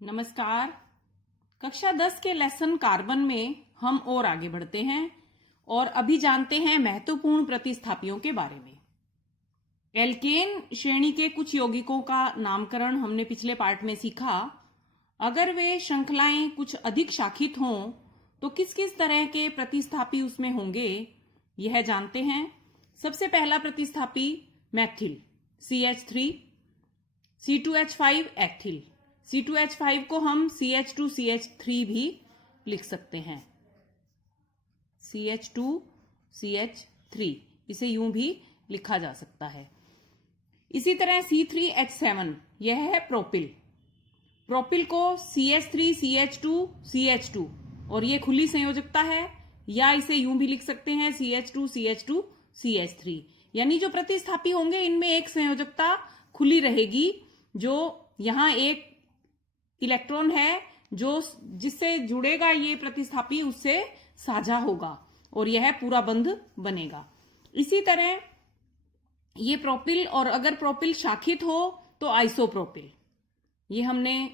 नमस्कार। कक्षा 10 के लेसन कार्बन में हम और आगे बढ़ते हैं और अभी जानते हैं महत्वपूर्ण प्रतिस्थापियों के बारे में। एल्केन श्रेणी के कुछ यौगिकों का नामकरण हमने पिछले पार्ट में सीखा। अगर वे श्रृंखलाएं कुछ अधिक शाखित हों तो किस किस तरह के प्रतिस्थापी उसमें होंगे, यह जानते हैं। सबसे पहला प्रतिस्थापी Maithil CH3, C2H5 ethyl. C2H5 को हम CH2CH3 भी लिख सकते हैं। CH2CH3 इसे यूं भी लिखा जा सकता है। इसी तरह C3H7 यह है प्रोपिल। प्रोपिल को CH3CH2CH2 और ये खुली संयोजकता है, या इसे यूं भी लिख सकते हैं CH2CH2CH3। यानी जो प्रतिस्थापी होंगे इनमें एक संयोजकता खुली रहेगी, जो यहां एक इलेक्ट्रॉन है जो जिससे जुड़ेगा ये प्रतिस्थापी उससे साझा होगा और यह पूरा बंध बनेगा। इसी तरह ये प्रोपिल, और अगर प्रोपिल शाखित हो तो आइसोप्रोपिल, ये हमने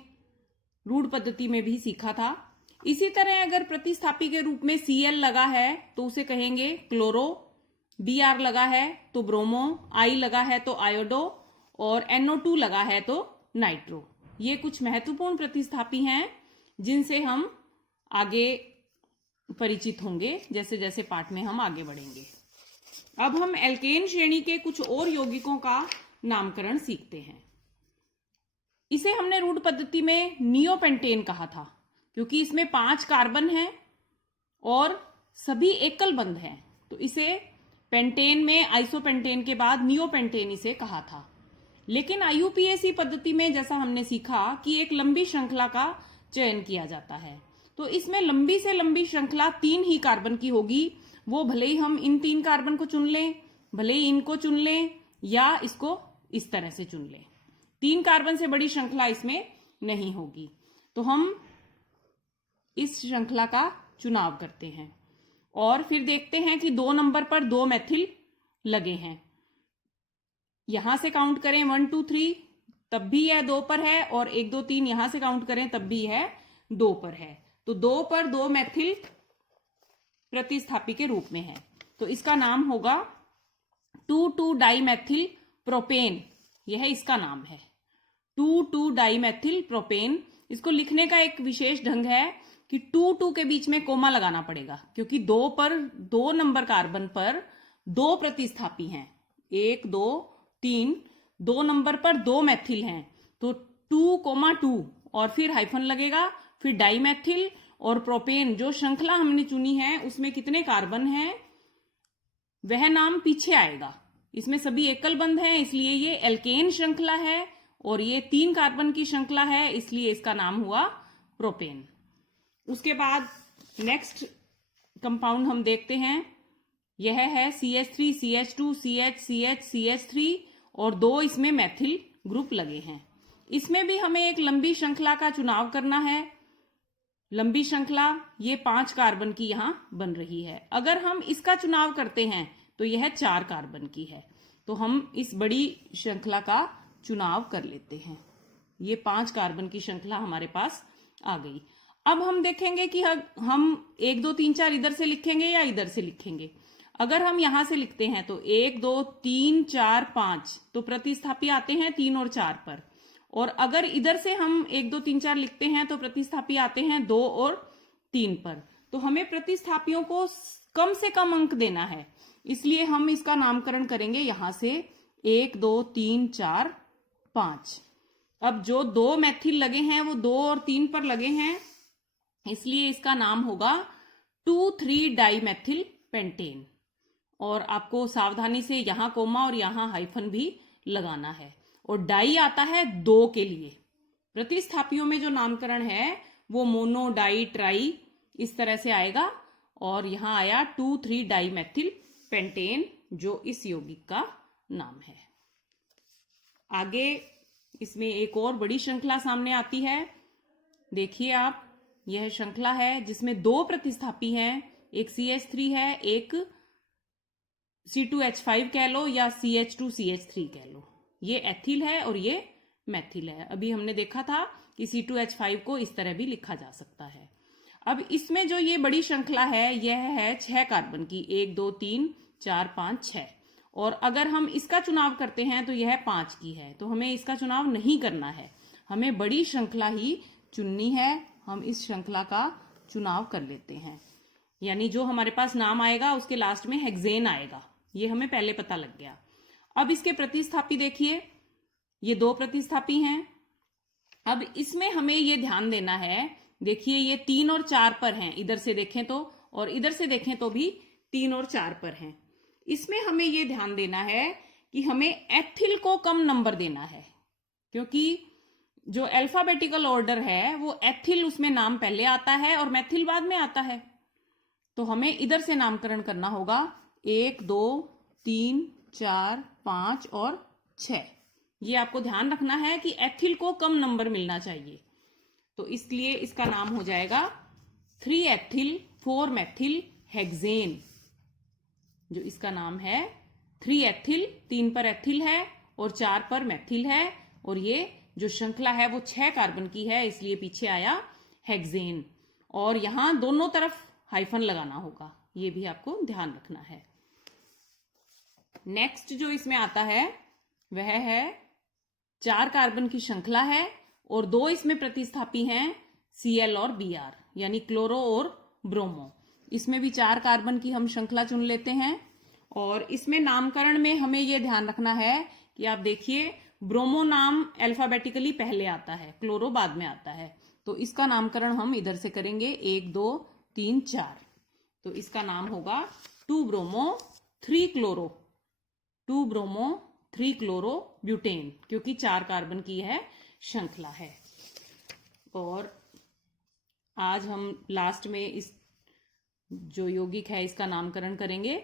रूढ़ पद्धति में भी सीखा था। इसी तरह अगर प्रतिस्थापी के रूप में Cl लगा है तो उसे कहेंगे क्लोरो, Br लगा है तो ब्रोमो, I लगा है तो आयोडो और NO2 लगा है तो नाइट्रो। ये कुछ महत्वपूर्ण प्रतिस्थापी हैं जिनसे हम आगे परिचित होंगे जैसे जैसे पाठ में हम आगे बढ़ेंगे। अब हम एल्केन श्रेणी के कुछ और यौगिकों का नामकरण सीखते हैं। इसे हमने रूढ़ पद्धति में नियोपेंटेन कहा था क्योंकि इसमें 5 कार्बन हैं और सभी एकल बंध हैं, तो इसे पेंटेन में आइसोपेंटेन के बाद नियोपेंटेन इसे कहा था। लेकिन IUPAC पद्धति में जैसा हमने सीखा कि एक लंबी श्रृंखला का चयन किया जाता है, तो इसमें लंबी से लंबी श्रृंखला 3 ही कार्बन की होगी। वो भले ही हम इन 3 कार्बन को चुन लें, भले ही इनको चुन लें या इसको इस तरह से चुन लें, 3 कार्बन से बड़ी श्रृंखला इसमें नहीं होगी। तो हम इस श्रृंखला का चुनाव करते हैं और फिर देखते हैं कि 2 नंबर पर 2 मैथिल लगे हैं। यहां से काउंट करें 1 2 3 तब भी यह 2 पर है, और 1 2 3 यहां से काउंट करें तब भी यह 2 पर है। तो 2 पर 2 मैथिल प्रतिस्थापी के रूप में है, तो इसका नाम होगा 2,2-डाइमेथिल प्रोपेन। यह इसका नाम है 2,2-डाइमेथिल प्रोपेन। इसको लिखने का एक विशेष ढंग है कि 2 के बीच में कोमा लगाना पड़ेगा क्योंकि 2 नंबर कार्बन पर 2 प्रतिस्थापी हैं, 1 2 3, 2 नंबर पर 2 मैथिल हैं, तो 2,2 और फिर हाइफन लगेगा, फिर डाइमेथिल और प्रोपेन। जो श्रृंखला हमने चुनी है उसमें कितने कार्बन हैं वह नाम पीछे आएगा। इसमें सभी एकल बंध हैं इसलिए ये एल्केन श्रृंखला है, और ये 3 कार्बन की श्रृंखला है इसलिए इसका नाम हुआ प्रोपेन। उसके बाद नेक्स्ट कंपाउंड हम देखते हैं, यह है CH3 CH2 CH CH CH3 और 2 इसमें मैथिल ग्रुप लगे हैं। इसमें भी हमें एक लंबी श्रृंखला का चुनाव करना है। लंबी श्रृंखला ये 5 कार्बन की यहां बन रही है। अगर हम इसका चुनाव करते हैं तो यह 4 कार्बन की है, तो हम इस बड़ी श्रृंखला का चुनाव कर लेते हैं। ये 5 कार्बन की श्रृंखला हमारे पास आ गई। अब हम देखेंगे कि हम 1 2 3 4 इधर से लिखेंगे या इधर से लिखेंगे। अगर हम यहां से लिखते हैं तो 1 2 3 4 5, तो प्रतिस्थापी आते हैं 3 और 4 पर, और अगर इधर से हम 1 2 3 4 लिखते हैं तो प्रतिस्थापी आते हैं 2 और 3 पर। तो हमें प्रतिस्थापियों को कम से कम अंक देना है, इसलिए हम इसका नामकरण करेंगे यहां से 1 2 3 4 5। अब जो 2 मैथिल लगे हैं वो 2 और 3 पर लगे हैं, इसलिए इसका नाम होगा 2,3-डाइमेथिल पेंटेन। और आपको सावधानी से यहां कोमा और यहां हाइफन भी लगाना है। और डाई आता है 2 के लिए। प्रतिस्थापियों में जो नामकरण है वो मोनो, डाई, ट्राई इस तरह से आएगा, और यहां आया 2,3-डाइमेथिल पेंटेन जो इस यौगिक का नाम है। आगे इसमें एक और बड़ी श्रृंखला सामने आती है। देखिए आप, यह श्रृंखला है जिसमें 2 प्रतिस्थापी हैं, एक CH3 है, एक C2H5 कह लो या CH2CH3 कह लो। ये एथिल है और ये मैथिल है। अभी हमने देखा था कि C2H5 को इस तरह भी लिखा जा सकता है। अब इसमें जो ये बड़ी श्रृंखला है यह है 6 कार्बन की, 1 2 3 4 5 6, और अगर हम इसका चुनाव करते हैं तो यह 5 की है, तो हमें इसका चुनाव नहीं करना है, हमें बड़ी श्रृंखला ही चुननी है। हम इस श्रृंखला का चुनाव कर लेते हैं, यानी जो हमारे पास नाम आएगा उसके लास्ट में हेक्सेन आएगा, ये हमें पहले पता लग गया। अब इसके प्रतिस्थापी देखिए, ये 2 प्रतिस्थापी हैं। अब इसमें हमें ये ध्यान देना है, देखिए ये 3 और 4 पर हैं, इधर से देखें तो और इधर से देखें तो भी 3 और 4 पर हैं। इसमें हमें ये ध्यान देना है कि हमें एथिल को कम नंबर देना है, क्योंकि जो अल्फाबेटिकल ऑर्डर है वो एथिल उसमें नाम पहले आता है और मैथिल बाद में आता है, तो हमें इधर से नामकरण करना होगा 1 2 3 4 5 और 6। ये आपको ध्यान रखना है कि एथिल को कम नंबर मिलना चाहिए, तो इसलिए इसका नाम हो जाएगा 3 एथिल 4 मैथिल हेक्सेन। जो इसका नाम है 3 एथिल, 3 पर एथिल है और 4 पर मैथिल है, और ये जो श्रृंखला है वो 6 कार्बन की है, इसलिए पीछे आया हेक्सेन। और यहां दोनों तरफ हाइफन लगाना होगा, ये भी आपको ध्यान रखना है। नेक्स्ट जो इसमें आता है वह है 4 कार्बन की श्रृंखला है और 2 इसमें प्रतिस्थापी हैं Cl और Br, यानी क्लोरो और ब्रोमो। इसमें भी 4 कार्बन की हम श्रृंखला चुन लेते हैं, और इसमें नामकरण में हमें यह ध्यान रखना है कि आप देखिए ब्रोमो नाम अल्फाबेटिकली पहले आता है, क्लोरो बाद में आता है, तो इसका नामकरण हम इधर से करेंगे 1 2 3 4, तो इसका नाम होगा 2 bromo 3 chloro, 2 bromo 3 chloro butane, क्योंकि 4 कार्बन की है श्रृंखला है। और आज हम लास्ट में इस जो यौगिक है इसका नामकरण करेंगे।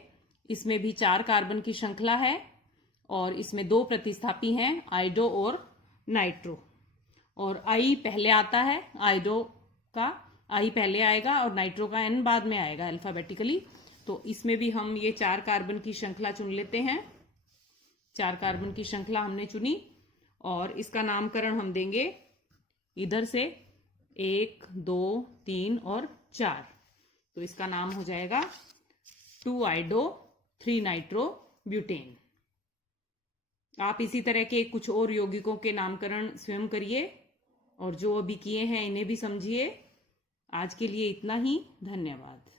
इसमें भी 4 कार्बन की श्रृंखला है और इसमें 2 प्रतिस्थापी हैं आइडो और नाइट्रो, और आई पहले आता है, आइडो का आई पहले आएगा और नाइट्रो का एन बाद में आएगा अल्फाबेटिकली। तो इसमें भी हम ये 4 कार्बन की श्रृंखला चुन लेते हैं। 4 कार्बन की श्रृंखला हमने चुनी और इसका नामकरण हम देंगे इधर से 1 2 3 और 4, तो इसका नाम हो जाएगा 2 आइडो 3 नाइट्रो ब्यूटेन। आप इसी तरह के कुछ और यौगिकों के नामकरण स्वयं करिए और जो अभी किए हैं इन्हें भी समझिए। आज के लिए इतना ही, धन्यवाद।